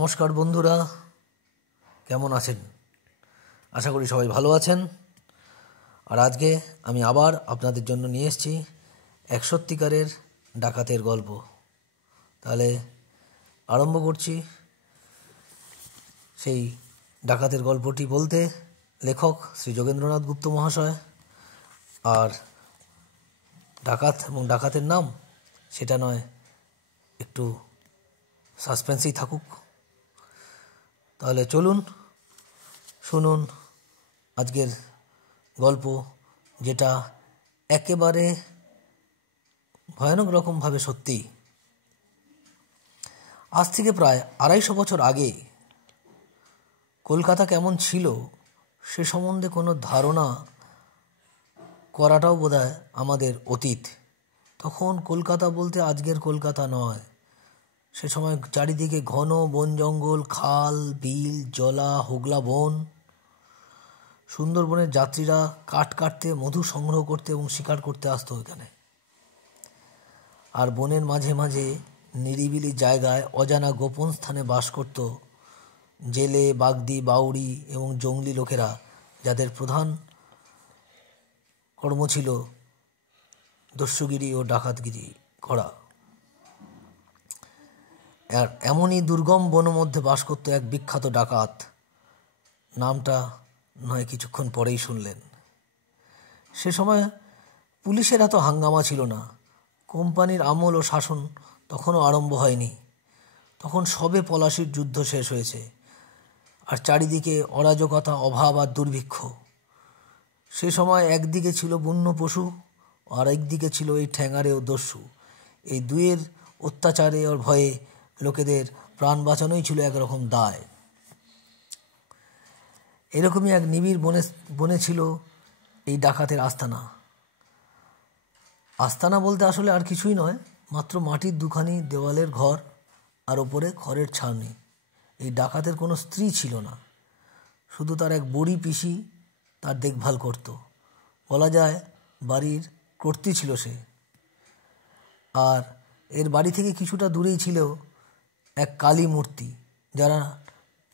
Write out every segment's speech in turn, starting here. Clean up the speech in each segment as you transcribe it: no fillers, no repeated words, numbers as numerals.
নমস্কার বন্ধুরা, কেমন আছেন? আশা করি সবাই ভালো আছেন। আর আজকে আমি আবার আপনাদের জন্য নিয়ে এসেছি এক সত্যিকারের ডাকাতের গল্প। তাহলে আরম্ভ করছি। সেই ডাকাতের গল্পটি বলতে লেখক শ্রী যোগেন্দ্রনাথ গুপ্ত মহাশয়, আর ডাকাত এবং ডাকাতের নাম সেটা নয়, একটু সাসপেন্সেই থাকুক। তাহলে চলুন শুনুন আজকের গল্প, যেটা একেবারে ভয়ানক রকমভাবে সত্যি। আজ থেকে প্রায় 250 বছর আগে কলকাতা কেমন ছিল সে সম্বন্ধে কোনো ধারণা করাটাও বোধহয় আমাদের অতীত। তখন কলকাতা বলতে আজকের কলকাতা নয়। সে সময় চারিদিকে ঘন বন জঙ্গল, খাল বিল, জলা হোগলা বন। সুন্দরবনের যাত্রীরা কাঠ কাটতে, মধু সংগ্রহ করতে এবং শিকার করতে আসতো এখানে। আর বনের মাঝে মাঝে নিরিবিলি জায়গায় অজানা গোপন স্থানে বাস করত জেলে, বাগদি, বাউরি এবং জঙ্গলি লোকেরা, যাদের প্রধান কর্ম ছিল দস্যুগিরি ও ডাকাতগিরি করা। আর এমনই দুর্গম বনের মধ্যে বাস করত এক বিখ্যাত ডাকাত। নামটা নয় কিছুক্ষণ পরেই শুনলেন। সে সময় পুলিশের এত হাঙ্গামা ছিল না। কোম্পানির আমল ও শাসন তখনও আরম্ভ হয়নি। তখন সবে পলাশির যুদ্ধ শেষ হয়েছে, আর চারিদিকে অরাজকতা, অভাব আর দুর্ভিক্ষ। সে সময় একদিকে ছিল বন্য পশু, আর একদিকে ছিল এই ঠ্যাঙারে ও দস্যু। এই দুয়ের অত্যাচারে ওর ভয়ে লোকেদের প্রাণ বাঁচানোই ছিল একরকম দায়। এরকমই এক নিবিড় বনে ছিল এই ডাকাতের আস্তানা। আস্তানা বলতে আসলে আর কিছুই নয়, মাত্র মাটির দুখানি দেওয়ালের ঘর আর ওপরে খড়ের ছাউনি। এই ডাকাতের কোনো স্ত্রী ছিল না, শুধু তার এক বুড়ি পিসি তার দেখভাল করত। বলা যায় বাড়ির কর্ত্রী ছিল সে। আর এর বাড়ি থেকে কিছুটা দূরেই ছিল এক কালী মূর্তি, যারা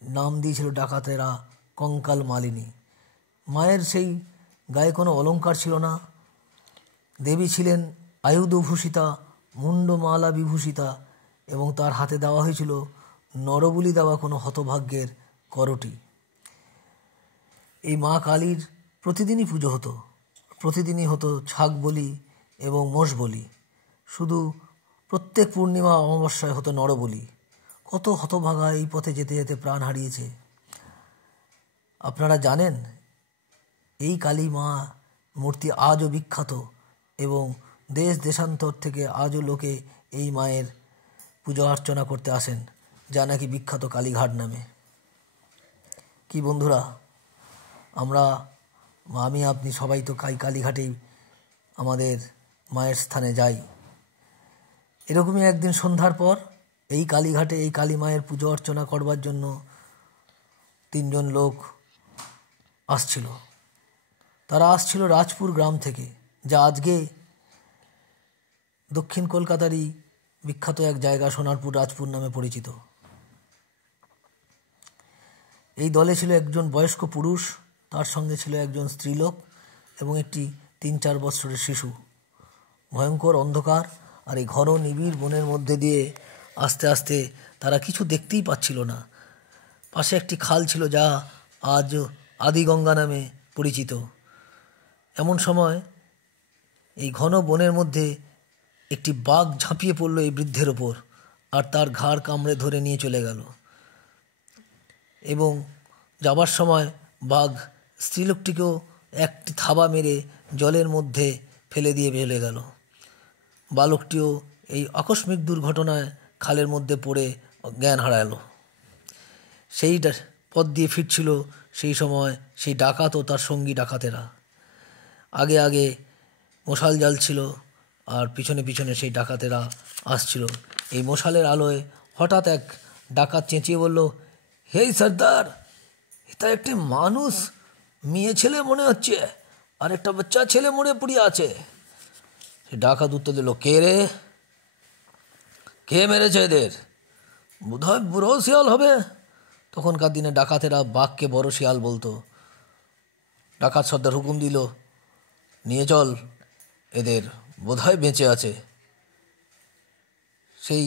নাম দিয়েছিল ডাকাতেরা কঙ্কাল মালিনী। মায়ের সেই গায়ে কোনো অলংকার ছিল না। দেবী ছিলেন আয়ুধভূষিতা, মুন্ডমালা বিভূষিতা, এবং তার হাতে দেওয়া হয়েছিল নরবলি দেওয়া কোনো হতভাগ্যের করটি। এই মা কালীর প্রতিদিনই পুজো হতো। প্রতিদিনই হতো ছাগ বলি এবং মোষ বলি। শুধু প্রত্যেক পূর্ণিমা অমাবস্যায় হতো নরবলি। কত হতভাগা এই পথে যেতে যেতে প্রাণ হারিয়েছে। আপনারা জানেন এই কালী মা মূর্তি আজও বিখ্যাত, এবং দেশ দেশান্তর থেকে আজও লোকে এই মায়ের পূজা অর্চনা করতে আসেন, যা নাকি বিখ্যাত কালীঘাট নামে। কি বন্ধুরা, আমি আপনি সবাই তো কালীঘাটেই আমাদের মায়ের স্থানে যাই। এরকমই একদিন সন্ধ্যার পর এই কালীঘাটে এই কালী মায়ের পুজো অর্চনা করবার জন্য 3 জন লোক আসছিল। তারা আসছিল রাজপুর গ্রাম থেকে, যা আজকে দক্ষিণ কলকাতারই বিখ্যাত এক জায়গা, সোনারপুর রাজপুর নামে পরিচিত। এই দলে ছিল একজন বয়স্ক পুরুষ, তার সঙ্গে ছিল একজন স্ত্রীলোক এবং একটি 3-4 বৎসরের শিশু। ভয়ঙ্কর অন্ধকার আর এই ঘন নিবিড় বনের মধ্যে দিয়ে আস্তে আস্তে তারা কিছু দেখতেই পাচ্ছিল না। পাশে একটি খাল ছিল, যা আজ আদিগঙ্গা নামে পরিচিত। এমন সময় এই ঘন বনের মধ্যে একটি বাঘ ঝাঁপিয়ে পড়ল এই বৃদ্ধের ওপর, আর তার ঘাড় কামড়ে ধরে নিয়ে চলে গেল। এবং যাবার সময় বাঘ স্ত্রীলোকটিকেও একটি থাবা মেরে জলের মধ্যে ফেলে দিয়ে চলে গেল। বালকটিও এই আকস্মিক দুর্ঘটনায় খালের মধ্যে পড়ে জ্ঞান হারালো। সেই পথ দিয়ে ফিরছিল সেই সময় সেই ডাকাত ও তার সঙ্গী ডাকাতেরা। আগে আগে মশাল জ্বালছিল, আর পিছনে পিছনে সেই ডাকাতেরা আসছিল। এই মশালের আলোয় হঠাৎ এক ডাকাত চেঁচিয়ে বলল, হেই সর্দার, এটা একটি মানুষ মেয়ে ছেলে মনে হচ্ছে, আর একটা বাচ্চা ছেলে মরে পড়ে আছে। সে ডাকাত উত্তর দিল, কে রে, কে মেরেছে এদের? বোধহয় বুড়ো শিয়াল হবে। তখনকার দিনে ডাকাতেরা বাঘকে বড় শিয়াল বলতো। ডাকাত সর্দার হুকুম দিল, নিয়ে চল এদের, বোধহয় বেঁচে আছে। সেই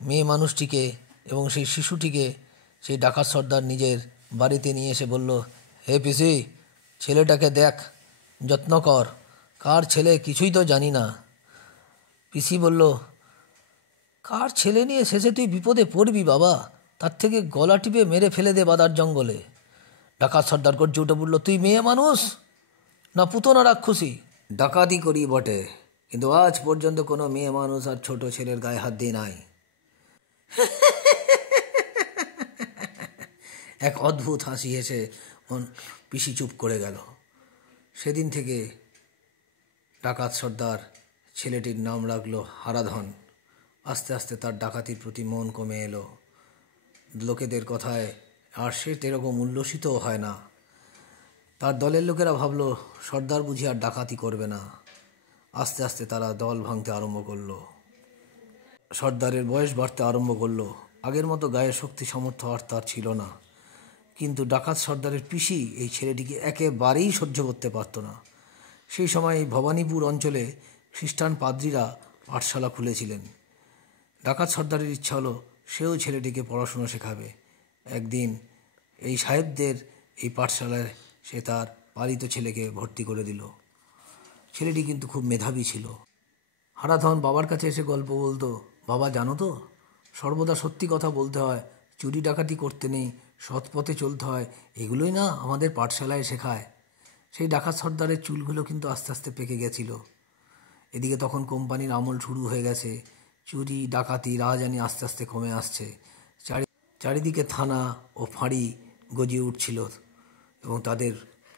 মেয়ে মানুষটিকে এবং সেই শিশুটিকে সেই ডাকাত সর্দার নিজের বাড়িতে নিয়ে এসে বলল, হে পিসি, ছেলেটাকে দেখ, যত্ন কর। কার ছেলে কিছুই তো জানি না। পিসি বলল, কার ছেলে নিয়ে শেষে তুই বিপদে পড়বি বাবা, তার থেকে গলা টিপে মেরে ফেলে দে বাদার জঙ্গলে। ডাকাত সর্দার গর্জে উঠে বলল, তুই মেয়ে মানুষ না পুতনা রাক্ষসী? ডাকাতি করি বটে, কিন্তু আজ পর্যন্ত কোনো মেয়ে মানুষ আর ছোট ছেলের গায়ে হাত দিয়ে নাই। এক অদ্ভুত হাসি হেসে পিসি চুপ করে গেল। সেদিন থেকে ডাকাত সর্দার ছেলেটির নাম রাখল হারাধন। আস্তে আস্তে তার ডাকাতির প্রতি মন কমে এলো। লোকেদের কথায় আর সে সেরকম উল্লসিতও হয় না। তার দলের লোকেরা ভাবল, সর্দার বুঝি আর ডাকাতি করবে না। আস্তে আস্তে তারা দল ভাঙতে আরম্ভ করলো। সর্দারের বয়স বাড়তে আরম্ভ করলো। আগের মতো গায়ে শক্তি সামর্থ্য আর তার ছিল না। কিন্তু ডাকাত সর্দারের পিসি এই ছেলেটিকে একেবারেই সহ্য করতে পারত না। সেই সময় ভবানীপুর অঞ্চলে খ্রিস্টান পাদ্রীরা পাঠশালা খুলেছিলেন। ডাকাত সর্দারের ইচ্ছা হলো সেও ছেলেটিকে পড়াশুনো শেখাবে। একদিন এই সাহেবদের এই পাঠশালায় সে তার পালিত ছেলেকে ভর্তি করে দিল। ছেলেটি কিন্তু খুব মেধাবী ছিল। হারাধন বাবার কাছে এসে গল্প বলতো, বাবা জানো তো, সর্বদা সত্যি কথা বলতে হয়, চুরি ডাকাতি করতে নেই, সৎ পথে চলতে হয়, এগুলোই না আমাদের পাঠশালায় শেখায়। সেই ডাকাত সর্দারের চুলগুলো কিন্তু আস্তে আস্তে পেকে গেছিল। এদিকে তখন কোম্পানির আমল শুরু হয়ে গেছে। চুরি ডাকাতি রাহাজানি আস্তে আস্তে কমে আসছে। চারিদিকে থানা ও ফাঁড়ি গজিয়ে উঠছিল এবং তাদের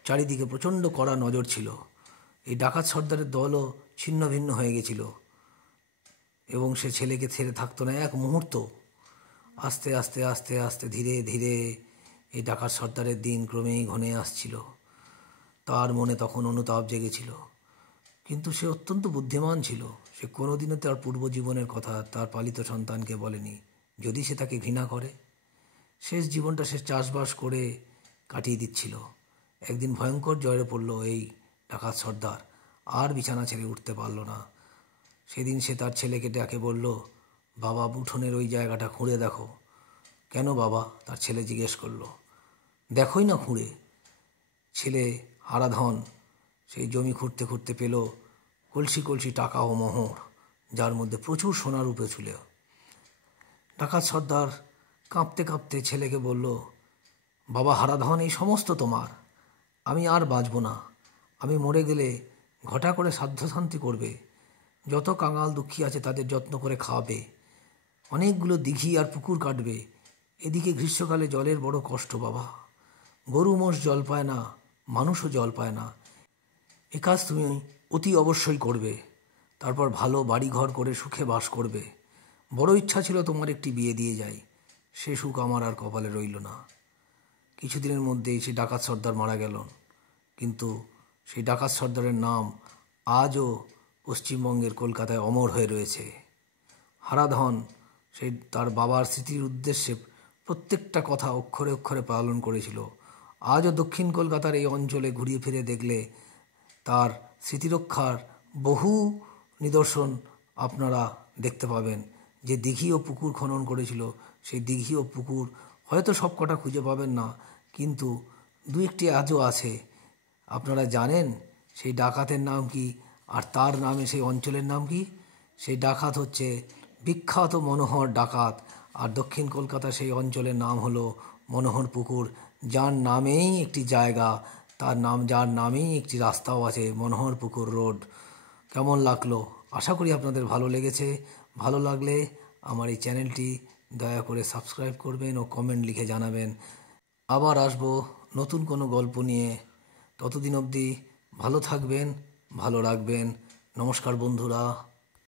চারিদিকে প্রচণ্ড কড়া নজর ছিল। এই ডাকাত সর্দারের দলও ছিন্ন ভিন্ন হয়ে গেছিল এবং সে ছেলেকে ছেড়ে থাকতো না এক মুহূর্ত। আস্তে আস্তে আস্তে আস্তে ধীরে ধীরে এই ডাকাত সর্দারের দিন ক্রমেই ঘনে আসছিল। তার মনে তখন অনুতাপ জেগেছিল, কিন্তু সে অত্যন্ত বুদ্ধিমান ছিল। সে কোনোদিনও তার পূর্বজীবনের কথা তার পালিত সন্তানকে বলেনি, যদি সে তাকে ঘৃণা করে। শেষ জীবনটা সে চাষবাস করে কাটিয়ে দিচ্ছিল। একদিন ভয়ঙ্কর জ্বরে পড়ল এই ডাকাত সর্দার, আর বিছানা ছেড়ে উঠতে পারল না। সেদিন সে তার ছেলেকে ডাকে বলল, বাবা, উঠোনের ওই জায়গাটা খুঁড়ে দেখো। কেন বাবা? তার ছেলে জিজ্ঞেস করলো। দেখোই না খুঁড়ে। ছেলে হারাধন সেই জমি খুঁড়তে খুঁড়তে পেল কলসি কলসি টাকা ও মোহর, যার মধ্যে প্রচুর সোনা রূপে ছিল। ডাকাত সর্দার কাঁপতে কাঁপতে ছেলেকে বলল, বাবা হারাধন, এই সমস্ত তোমার। আমি আর বাঁচব না। আমি মরে গেলে ঘটা করে শ্রাদ্ধ শান্তি করবে। যত কাঙাল দুঃখী আছে তাদের যত্ন করে খাওয়াবে। অনেকগুলো দিঘি আর পুকুর কাটবে। এদিকে গ্রীষ্মকালে জলের বড় কষ্ট বাবা। গরু মোষ জল পায় না, মানুষও জল পায় না। এ কাজ তুমি অতি অবশ্যই করবে। তারপর ভালো বাড়ি ঘর করে সুখে বাস করবে। বড় ইচ্ছা ছিল তোমার একটি বিয়ে দিয়ে যাই। সে সুখ আমার আর কপালে রইল না। কিছুদিনের মধ্যেই সে ডাকাত সর্দার মারা গেল। কিন্তু সেই ডাকাত সর্দারের নাম আজও পশ্চিমবঙ্গের কলকাতায় অমর হয়ে রয়েছে। হারাধন সেই তার বাবার স্মৃতির উদ্দেশ্যে প্রত্যেকটা কথা অক্ষরে অক্ষরে পালন করেছিল। আজও দক্ষিণ কলকাতার এই অঞ্চলে ঘুরিয়ে ফিরে দেখলে তার স্মৃতিরক্ষার বহু নিদর্শন আপনারা দেখতে পাবেন। যে দিঘি ও পুকুর খনন করেছিল, সেই দিঘি ও পুকুর হয়তো সব কটা খুঁজে পাবেন না, কিন্তু দু একটি আজও আছে। আপনারা জানেন সেই ডাকাতের নাম কি আর তার নামে সেই অঞ্চলের নাম কি? সেই ডাকাত হচ্ছে বিখ্যাত মনোহর ডাকাত, আর দক্ষিণ কলকাতা সেই অঞ্চলের নাম হলো মনোহর পুকুর, যার নামেই একটি জায়গা, তার নাম, যার নামেই একটি রাস্তাও আছে, মনোহর পুকুর রোড। কেমন লাগলো? আশা করি আপনাদের ভালো লেগেছে। ভালো লাগলে আমার এই চ্যানেলটি দয়া করে সাবস্ক্রাইব করবেন ও কমেন্ট লিখে জানাবেন। আবার আসবো নতুন কোনো গল্প নিয়ে। ততদিন অবধি ভালো থাকবেন, ভালো রাখবেন। নমস্কার বন্ধুরা।